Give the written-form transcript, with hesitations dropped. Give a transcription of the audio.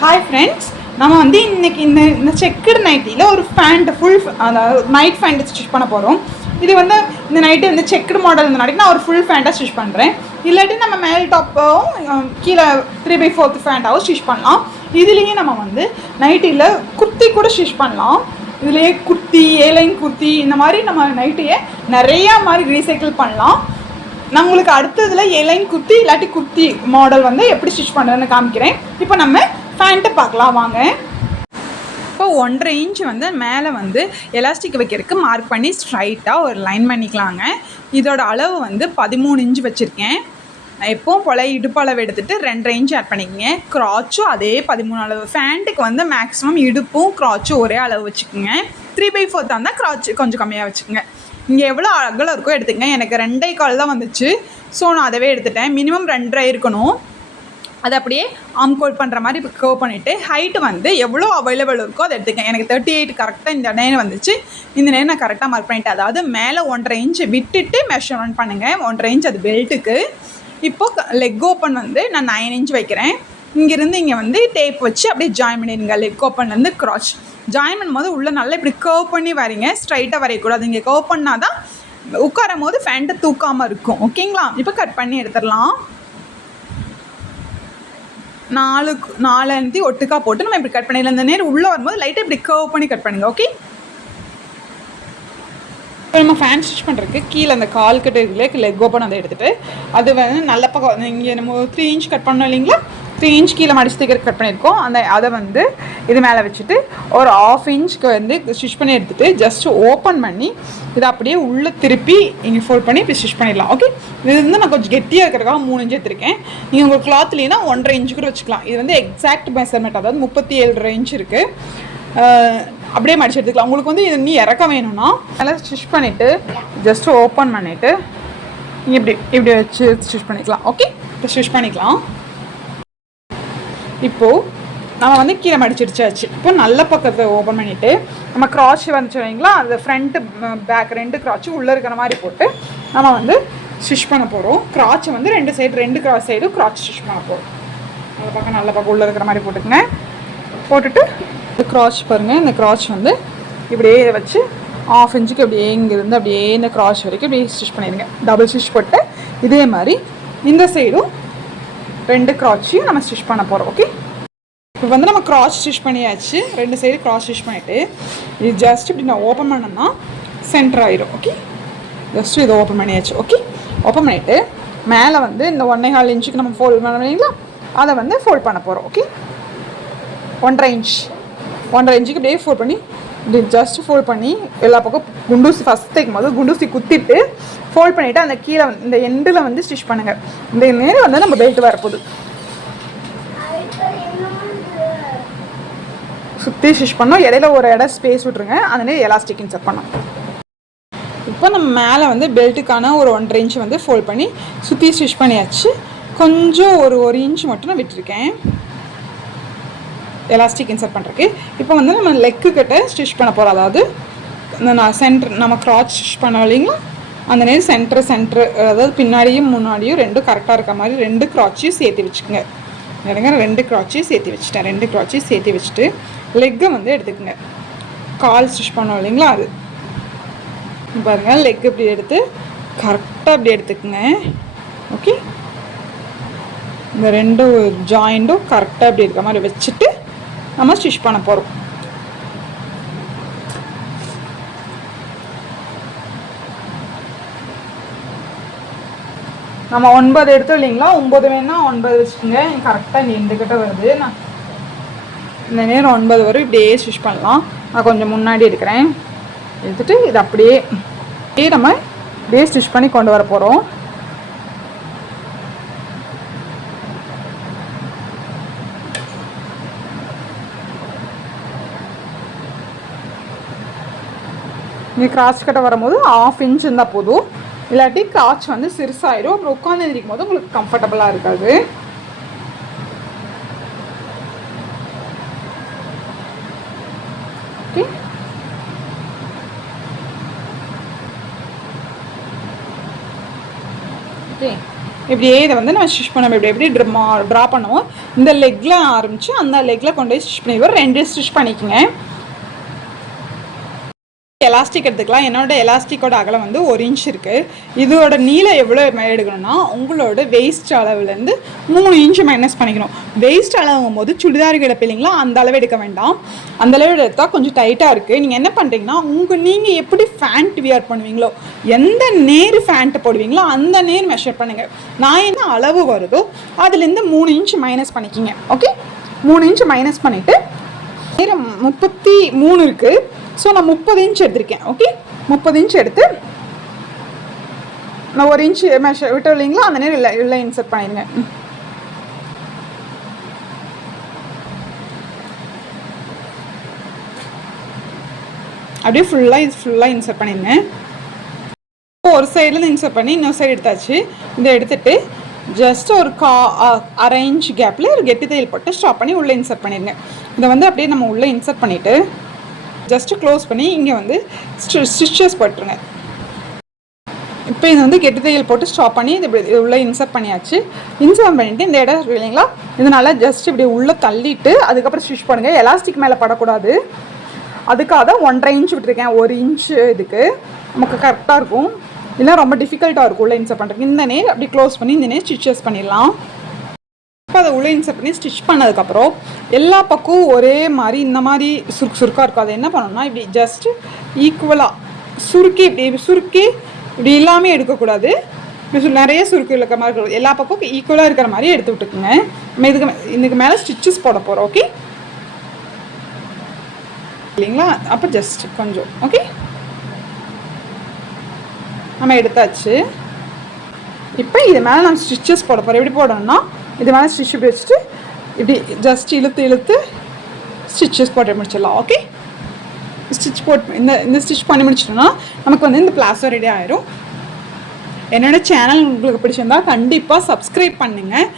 Hi friends, நம்ம வந்து இன்னைக்கு இந்த செக்குடு நைட்டியில் ஒரு ஃபேண்ட் ஃபுல் அதாவது நைட் ஃபேண்ட் ஸ்டிச் பண்ண போகிறோம். இது வந்து இந்த நைட்டு இந்த செக்குடு மாடல் இந்த நான் ஒரு ஃபுல் ஃபேண்ட்டாக ஸ்டிச் பண்ணுறேன். இல்லாட்டி நம்ம மேல் டாப்பாகவும் கீழே 3/4 ஃபேண்ட்டாகவும் ஸ்டிச் பண்ணலாம். இதுலேயே நம்ம வந்து நைட்டியில் குர்த்தி கூட ஸ்டிச் பண்ணலாம். இதுலேயே குர்த்தி, ஏலைன் குர்த்தி இந்த மாதிரி நம்ம நைட்டியே நிறையா மாதிரி ரீசைக்கிள் பண்ணலாம். நான் உங்களுக்கு அடுத்ததில் ஏலைன் குர்த்தி இல்லாட்டி குர்த்தி மாடல் வந்து எப்படி ஸ்டிச் பண்ணுறதுன்னு காமிக்கிறேன். இப்போ நம்ம ஃபேண்ட்டை பார்க்கலாம் வாங்க. இப்போ 1.5 இன்ச் வந்து மேலே வந்து எலாஸ்டிக் வைக்கிறதுக்கு மார்க் பண்ணி ஸ்ட்ரைட்டாக ஒரு லைன் பண்ணிக்கலாங்க. இதோட அளவு வந்து 13 இன்ச் வச்சுருக்கேன். நான் எப்போவும் போல் இடுப்பு அளவு எடுத்துகிட்டு 2.5 இன்ச் ஆட் பண்ணிக்கோங்க. க்ராச்சும் அதே 13 அளவு. ஃபேண்ட்டுக்கு வந்து மேக்ஸிமம் இடுப்பும் க்ராச்சும் ஒரே அளவு வச்சுக்கோங்க. 3/4 இருந்தால் க்ராச்சு கொஞ்சம் கம்மியாக வச்சுக்கோங்க. இங்கே எவ்வளோ அகலம் இருக்கோ எடுத்துக்கங்க. எனக்கு 2.25 தான் வந்துச்சு, ஸோ நான் அதவே எடுத்துட்டேன். மினிமம் 2.5 இருக்கணும். அதை அப்படியே ஆம்கோல் பண்ணுற மாதிரி இப்போ கர்வ் பண்ணிவிட்டு ஹைட்டு வந்து எவ்வளோ அவைலபிள் இருக்கோ அதை எடுத்துக்கேன். எனக்கு 38 கரெக்டாக இந்த நேரம் வந்துச்சு. இந்த நேரம் நான் கரெக்டாக மார்க் பண்ணிட்டேன். அதாவது மேலே 1.5 இன்ச் விட்டுட்டு மெஷர்மெண்ட் பண்ணுங்கள். 1.5 இன்ச் அது பெல்ட்டுக்கு. இப்போது லெக் ஓப்பன் வந்து நான் 9 இன்ச் வைக்கிறேன். இங்கேருந்து இங்கே வந்து டேப் வச்சு அப்படியே ஜாயின் பண்ணிடுங்க. லெக் ஓப்பன்லேருந்து க்ராச் ஜாயின் பண்ணும்போது உள்ளே நல்லா இப்படி கர்வ் பண்ணி வரீங்க. ஸ்ட்ரைட்டாக வரையக்கூடாது. இங்கே கர்வ் பண்ணால் தான் உட்காரும் போது ஃபேண்ட்டை தூக்காமல் இருக்கும். ஓகேங்களா? இப்போ கட் பண்ணி எடுத்துடலாம். 4 அஞ்சு ஒட்டுக்கா போட்டு நம்ம இப்படி கட் பண்ணிடலாம். இந்த நேரம் உள்ளே வரும்போது லைட்டாக இப்படி கர்வ் பண்ணி கட் பண்ணுங்கள். ஓகே, இப்போ நம்ம ஃபேன் ஸ்டிச் பண்ணுறதுக்கு கீழே அந்த கால் கட்டு இருக்குல்ல, லெக் ஓப்பன் அதை எடுத்துகிட்டு அது வந்து நல்ல பக்கம் இங்கே நம்ம 3 இன்ச் கட் பண்ணோம் இல்லைங்களா, 3 இன்ச் கீழே மடிச்சு தைக்கிறதுக்கு கட் பண்ணியிருக்கோம். அதை வந்து இது மேலே வச்சுட்டு ஒரு 1/2 இன்ச்சுக்கு வந்து ஸ்டிச் பண்ணி எடுத்துகிட்டு ஜஸ்ட்டு ஓப்பன் பண்ணி இதை அப்படியே உள்ளே திருப்பி இங்கே ஃபோல்ட் பண்ணி இப்படி ஸ்டிச் பண்ணிடலாம். ஓகே, இது வந்து நான் கொஞ்சம் கெட்டியாக இருக்கிறதுக்காக 3 இன்ச் எடுத்திருக்கேன். நீங்கள் உங்கள் கிளாத்லேனா 1.5 இன்ச்சு கூட வச்சுக்கலாம். இது வந்து எக்ஸாக்ட் மெஷர்மெண்ட், அதாவது 37.5 இன்ச் இருக்குது. அப்படியே மடிச்சு எடுத்துக்கலாம். உங்களுக்கு வந்து இது இன்னும் இறக்க வேணும்னா நல்லா ஸ்டிச் பண்ணிவிட்டு ஜஸ்ட்டு ஓப்பன் பண்ணிவிட்டு இப்படி வச்சு ஸ்டிச் பண்ணிக்கலாம். ஓகே, இப்போ ஸ்டிச் பண்ணிக்கலாம். இப்போது நம்ம வந்து கீழே மடிச்சிடுச்சாச்சு. இப்போ நல்ல பக்கத்தை ஓப்பன் பண்ணிவிட்டு நம்ம க்ராச் வந்துச்சு வைங்களா, அந்த ஃப்ரண்ட்டு பேக் 2 க்ராச்சும் உள்ளே இருக்கிற மாதிரி போட்டு நம்ம வந்து ஸ்டிச் பண்ண போகிறோம். க்ராச்சை வந்து 2 க்ராச் சைடும் க்ராச் ஸ்டிச் பண்ண போகிறோம். நல்ல பக்கம் உள்ளே இருக்கிற மாதிரி போட்டுக்கங்க. போட்டுட்டு இந்த க்ராச் பாருங்கள், இந்த க்ராச் வந்து இப்படியே வச்சு 1/2 இன்ச்சுக்கு அப்படியே இங்கேருந்து அப்படியே இந்த க்ராச் வரைக்கும் இப்படியே ஸ்டிச் பண்ணிடுங்க. டபுள் ஸ்டிச் போட்டு இதே மாதிரி இந்த சைடும் 2 க்ராச்சையும் நம்ம ஸ்டிச் பண்ண போகிறோம். ஓகே, இப்போ வந்து நம்ம க்ராச் ஸ்டிச் பண்ணியாச்சு. 2 சைடு க்ராச் ஸ்டிச் பண்ணிவிட்டு இது ஜஸ்ட் இப்படி நான் ஓப்பன் பண்ணோம்னா சென்டர் ஆயிடும். ஓகே, ஜஸ்ட்டு இதை ஓப்பன் பண்ணியாச்சு. ஓகே, ஓப்பன் பண்ணிவிட்டு மேலே வந்து இந்த 1.25 இன்ச்சுக்கு நம்ம ஃபோல்ட் பண்ணிங்களா, அதை வந்து ஃபோல்ட் பண்ண போகிறோம். ஓகே, 1.5 இன்ச்சுக்கு அப்படியே ஃபோல்ட் பண்ணி இப்படி ஜஸ்ட் ஃபோல்ட் பண்ணி எல்லா பக்கம் குண்டூசி ஃபஸ்ட் தைக்கும் போது குண்டூசி குத்திட்டு ஃபோல்ட் பண்ணிவிட்டு அந்த கீழே இந்த எண்டில் வந்து ஸ்டிச் பண்ணுங்கள். இந்த நேரம் வந்து நம்ம பெல்ட் வரப்போகுது. சுற்றி ஸ்டிச் பண்ணோம். இடையில ஒரு இடம் ஸ்பேஸ் விட்ருங்க. அதனால எலாஸ்டிக் இன்சர்ட் பண்ணோம். இப்போ நம்ம மேலே வந்து பெல்ட்டுக்கான ஒரு 1.5 இன்ச் வந்து ஃபோல்ட் பண்ணி சுற்றி ஸ்டிச் பண்ணியாச்சு. கொஞ்சம் ஒரு இன்ச் மட்டும் நான் விட்டுருக்கேன் எலாஸ்டிக் இன்சர்ட் பண்ணுறதுக்கு. இப்போ வந்து நம்ம லெக்கு கிட்ட ஸ்டிச் பண்ண போகிறோம். அதாவது நான் சென்டர் நம்ம க்ராச் ஸ்டிச் பண்ணோம் இல்லைங்களா, அந்த நேரம் சென்டர் அதாவது பின்னாடியும் முன்னாடியும் 2 கரெக்டாக இருக்க மாதிரி 2 க்ராச்சையும் சேர்த்து வச்சுக்கோங்க. எனக்கு 2 க்ராச்சையும் சேர்த்து வச்சுட்டேன். 2 க்ராச்சையும் சேர்த்து வச்சுட்டு லெக்கை வந்து எடுத்துக்கோங்க. கால் ஸ்டிச் பண்ணோம் இல்லைங்களா, அது பாருங்கள். லெக் இப்படி எடுத்து கரெக்டாக இப்படி எடுத்துக்கோங்க. ஓகே, இந்த 2 ஜாயிண்ட்டும் கரெக்டாக இப்படி இருக்க மாதிரி வச்சுட்டு நம்ம ஸ்டிச் பண்ண போகிறோம். நம்ம 9 எடுத்தோம் இல்லைங்களா, 9 வேணால் 9 வச்சுக்கோங்க. கரெக்டாக இங்கே 2 கிட்ட வருது. நான் இந்த நேரம் 9 வரும் இப்படியே ஸ்டிச் பண்ணலாம். நான் கொஞ்சம் முன்னாடி எடுக்கிறேன். எடுத்துகிட்டு இது அப்படியே நம்ம இப்படியே ஸ்டிச் பண்ணி கொண்டு வர போகிறோம். இங்கே கிராச் கட்ட வரும்போது 1/2 இன்ச் இருந்தால் போதும். இல்லாட்டி கிராச் வந்து சிறுசாயிடும். அப்புறம் உட்காந்து எழுதிக்கும் போது உங்களுக்கு கம்ஃபர்டபுளாக இருக்காது. ஓகே, ஓகே இப்படியே இதை வந்து நம்ம ஸ்டிச் பண்ண எப்படி ட்ரா பண்ணுவோம். இந்த லெக்கில் ஆரம்பித்து அந்த லெக்கில் கொண்டு போய் ஸ்டிச் பண்ணி 2 ஸ்டிச் பண்ணிக்கோங்க. எலாஸ்டிக் எடுத்துக்கலாம். என்னோட எலாஸ்டிக்கோட அகலம் வந்து 1 இன்ச் இருக்குது. இதோட நீளம் எவ்வளோ எடுக்கணும்னா உங்களோட வெயிஸ்ட் அளவுலேருந்து 3 இன்ச் மைனஸ் பண்ணிக்கணும். வெயிஸ்ட் அளவுங்கும் போது சுடிதாருக்கு எடுப்பு இல்லைங்களா, அந்த அளவு எடுக்க வேண்டாம். அந்த அளவு எடுத்தால் கொஞ்சம் டைட்டாக இருக்குது. நீங்கள் என்ன பண்ணுறீங்கன்னா நீங்கள் எப்படி ஃபேண்ட் வியர் பண்ணுவீங்களோ, எந்த நேர் ஃபேண்ட்டு போடுவீங்களோ அந்த நேர் மெஷர் பண்ணுங்கள். நான் என்ன அளவு வருதோ அதுலேருந்து 3 இன்ச் மைனஸ் பண்ணிக்கிங்க. ஓகே, 3 இன்ச் மைனஸ் பண்ணிவிட்டு 33 இருக்குது. ஸோ நான் 30 இன்ச் எடுத்திருக்கேன். ஓகே, 30 இன்ச் எடுத்து நான் 1 இன்ச் மெஷர் விட்டு இல்லைங்களா, அந்த நேரம் இல்லை இன்சர்ட் பண்ணிடுங்க. அப்படியே ஃபுல்லாக இன்சர்ட் பண்ணிடுங்க. ஒரு சைட்லேருந்து இன்சர்ட் பண்ணி இன்னொரு சைடு எடுத்தாச்சு. இதை எடுத்துகிட்டு ஜஸ்ட் ஒரு அரை இன்ச் கேப்பில் ஒரு கெட்டி தையல் போட்டு ஸ்டாப் பண்ணி உள்ளே இன்சர்ட் பண்ணிடுங்க. இதை வந்து அப்படியே நம்ம உள்ளே இன்சர்ட் பண்ணிவிட்டு ஜஸ்ட்டு க்ளோஸ் பண்ணி இங்கே வந்து ஸ்டிச்சஸ் போட்டுருங்க. இப்போ இது வந்து கெட்டி தையல் போட்டு ஸ்டாப் பண்ணி இது இப்படி உள்ளே இன்சர்ட் பண்ணியாச்சு. இன்சர்ட் பண்ணிவிட்டு இந்த இடம் இல்லைங்களா, இதனால் ஜஸ்ட் இப்படி உள்ளே தள்ளிட்டு அதுக்கப்புறம் ஸ்டிச் பண்ணுங்கள். எலாஸ்டிக் மேலே படக்கூடாது. அதுக்காக தான் 1.5 இன்ச் விட்டுருக்கேன். 1 இன்ச் இதுக்கு நமக்கு கரெக்டாக இருக்கும். இல்லை ரொம்ப டிஃபிகல்ட்டாக இருக்கும் உள்ளே இன்சர்ட் பண்ணுறதுக்கு. இந்த நேர் அப்படி க்ளோஸ் பண்ணி இந்த நேர் ஸ்டிச்சஸ் பண்ணிடலாம். இப்போ அதை உள்ளே இன்சர்ட் பண்ணி ஸ்டிச் பண்ணதுக்கப்புறம் எல்லா பக்கமும் ஒரே மாதிரி இந்த மாதிரி சுருக்காக இருக்கும். அதை என்ன பண்ணணும்னா இப்படி ஜஸ்ட்டு ஈக்குவலாக சுருக்கி இப்படி எல்லாமே எடுக்கக்கூடாது. இப்படி நிறைய சுருக்கு இருக்கிற மாதிரி இருக்கும். எல்லா பக்கம் ஈக்குவலாக இருக்கிற மாதிரி எடுத்து விட்டுக்குங்க. நம்ம இதுக்கு மேலே ஸ்டிச்சஸ் போட போகிறோம். ஓகே இல்லைங்களா, அப்போ ஜஸ்ட் கொஞ்சம் ஓகே நம்ம எடுத்தாச்சு. இப்போ இது மேலே நம்ம ஸ்டிச்சஸ் போட போகிறோம். எப்படி போடணும்னா இது மேலே ஸ்டிச் இப்படி வச்சுட்டு இப்படி ஜஸ்ட் இழுத்து ஸ்டிச்சஸ் போட்டு முடிச்சிடலாம். ஓகே, ஸ்டிச் போட்டு இந்த ஸ்டிச் பண்ணி முடிச்சிட்டோம்னா நமக்கு வந்து இந்த பிளாஸோ ரெடி ஆயிரும். என்னோடய சேனல் உங்களுக்கு பிடிச்சிருந்தா கண்டிப்பாக சப்ஸ்கிரைப் பண்ணுங்கள்.